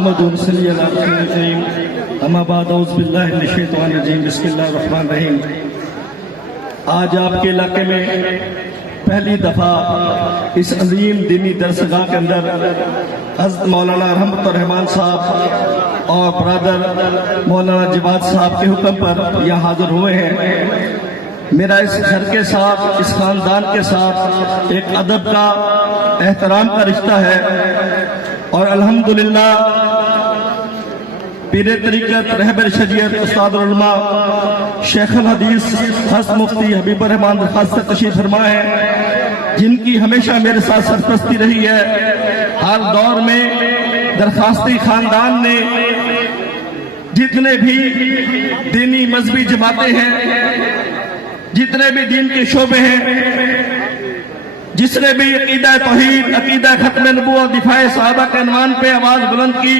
نحمدہ و نصلی علی رسولہ الکریم اما بعد اعوذ باللہ من الشیطان الرجیم بسم اللہ الرحمن الرحیم۔ آج آپ کے علاقے میں پہلی دفعہ اس عظیم دینی درسگاہ کے اندر حضرت مولانا رحمت الرحمان صاحب اور برادر مولانا جواد صاحب کے حکم پر یہاں حاضر ہوئے ہیں۔ میرا اس گھر کے ساتھ، اس خاندان کے ساتھ ایک ادب کا، احترام کا رشتہ ہے، اور الحمدللہ پیر طریقت، رہبر شریعت، استاد العلماء، شیخ الحدیث حضرت مفتی حبیب الرحمان درخواست سے تشریف فرما ہے، جن کی ہمیشہ میرے ساتھ سرپرستی رہی ہے۔ ہر دور میں درخواستی خاندان نے جتنے بھی دینی مذہبی جماعتیں ہیں، جتنے بھی دین کے شعبے ہیں، جس نے بھی عقیدہ توحید، عقیدہ ختم نبوت، دفاع صحابہ کے عنوان پہ آواز بلند کی،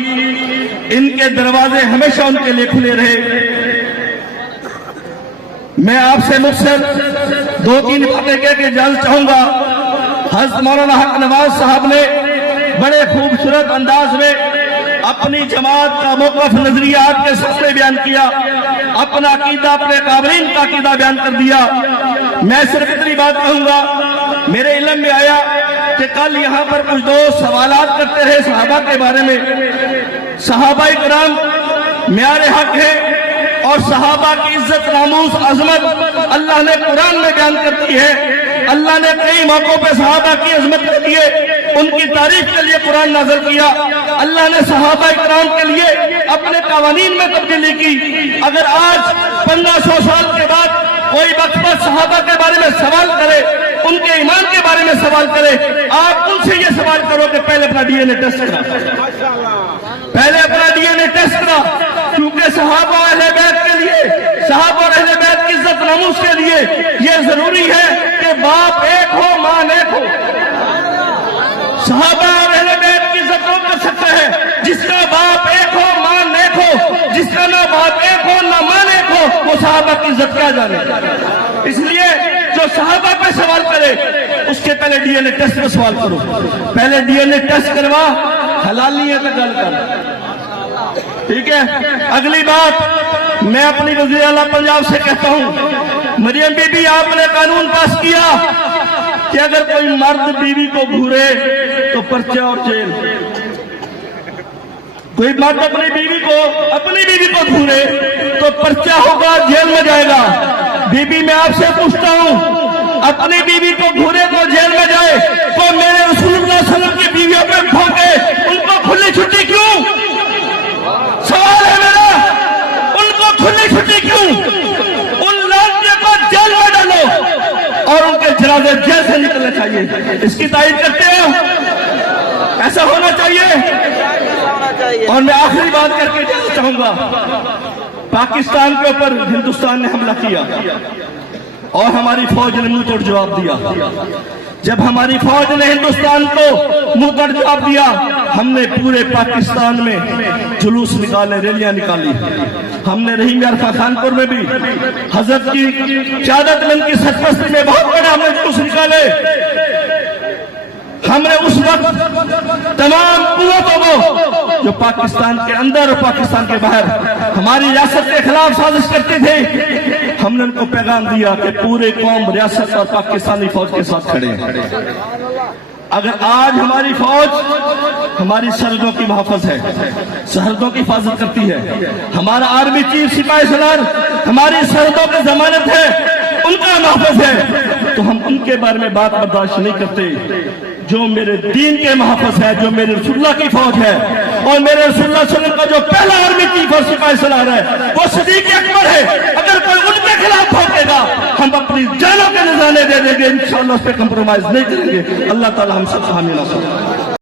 ان کے دروازے ہمیشہ ان کے لیے کھلے رہے۔ میں آپ سے مختصر دو تین باتیں کہہ کے اجازت چاہوں گا۔ حضرت مولانا حق نواز صاحب نے بڑے خوبصورت انداز میں اپنی جماعت کا موقف، نظریہ آپ کے سامنے بیان کیا، اپنا عقیدہ، اپنے قابلین کا عقیدہ بیان کر دیا۔ میں صرف اتنی بات کہوں گا، میرے علم میں آیا کہ کل یہاں پر کچھ دوست سوالات کرتے رہے صحابہ کے بارے میں۔ صحابہ کرام معیار حق ہے، اور صحابہ کی عزت، ناموس، عظمت اللہ نے قرآن میں بیان کرتی ہے۔ اللہ نے کئی موقعوں پہ صحابہ کی عظمت کے لیے، ان کی تعریف کے لیے قرآن نازل کیا۔ اللہ نے صحابہ کرام کے لیے اپنے قوانین میں تبدیلی کی۔ اگر آج 1500 سال کے بعد کوئی وقت صحابہ کے بارے میں سوال کرے، ان کے ایمان کے بارے میں سوال کرے، آپ ان سے یہ سوال کرو کہ پہلے اپنا ڈی این اے ٹیسٹ کرا، پہلے اپنا ڈی این اے ٹیسٹ کرا، کیونکہ صحابہ اور اہل بیت کے لیے، صحابہ اور اہل بیت کی عزت ناموس کے لیے یہ ضروری ہے کہ باپ ایک ہو، ماں ایک ہو۔ صحابہ اور اہل بیت کی عزت وہ کر سکتا ہے جس کا باپ ایک ہو، ماں ایک ہو۔ جس کا نہ باپ ایک ہو، نہ ماں ایک ہو، وہ صحابہ کی عزت کیا جانے۔ اس لیے جو صحابہ پہ سوال کرے، اس کے پہلے ڈی این اے ٹیسٹ پہ سوال کرو، پہلے ڈی این اے ٹیسٹ کروا، حلال نہیں ہے تو گل کر، ٹھیک ہے۔ اگلی بات میں اپنی وزیر اعلیٰ پنجاب سے کہتا ہوں، مریم بی بی، آپ نے قانون پاس کیا کہ اگر کوئی مرد بیوی کو گھورے تو پرچہ اور جیل۔ کوئی مرد اپنی بیوی کو گھورے تو پرچہ ہوگا، جیل میں جائے گا۔ بی بی، میں آپ سے پوچھتا ہوں، اپنی بیوی کو گھورے تو جیل میں جائے، تو میرے رسول اللہ صلی اللہ علیہ وسلم کی بیویوں پہ بھونکے، ان کو کھلی چھٹی کیوں؟ سوال ہے میرا، ان کو کھلی چھٹی کیوں؟ ان لڑکیوں کو جیل میں ڈالو اور ان کے جنازے جیل سے نکلنے چاہیے۔ اس کی تائید کرتے ہو؟ ایسا ہونا چاہیے۔ اور میں آخری بات کر کے جانا چاہوں گا، پاکستان کے اوپر ہندوستان نے حملہ کیا اور ہماری فوج نے منہ توڑ جواب دیا۔ جب ہماری فوج نے ہندوستان کو منہ توڑ جواب دیا، ہم نے پورے پاکستان میں جلوس نکالے، ریلیاں نکالی۔ ہم نے رحیم یارفا خانپور میں بھی حضرت کی قیادت میں، ان کی سرپرستی میں بہت بڑے ہم نے جلوس نکالے۔ ہم نے اس وقت تمام قوتوں کو جو پاکستان کے اندر اور پاکستان کے باہر ہماری ریاست کے خلاف سازش کرتے تھے، ہم نے ان کو پیغام دیا کہ پورے قوم، ریاست اور پاکستانی فوج کے ساتھ کھڑے ہیں۔ اگر آج ہماری فوج ہماری سرحدوں کی محافظ ہے، سرحدوں کی حفاظت کرتی ہے، ہمارا آرمی چیف سپاہی سالار ہماری سرحدوں کی ضمانت ہے، ان کا محافظ ہے، تو ہم ان کے بارے میں بات برداشت نہیں کرتے۔ جو میرے دین کے محافظ ہے، جو میرے رسول اللہ کی فوج ہے، اور میرے رسول اللہ صلی اللہ علیہ وسلم کا جو پہلا آرمی چیف اور سپاہی سالار ہے، وہ صدیق اکبر ہے۔ اگر کوئی ان کے خلاف بھونکے گا، ہم اپنی جانوں کے نذرانے دے دیں گے، انشاءاللہ اس پہ کمپرومائز نہیں کریں گے۔ اللہ تعالی ہم سب کو حامی نصیب۔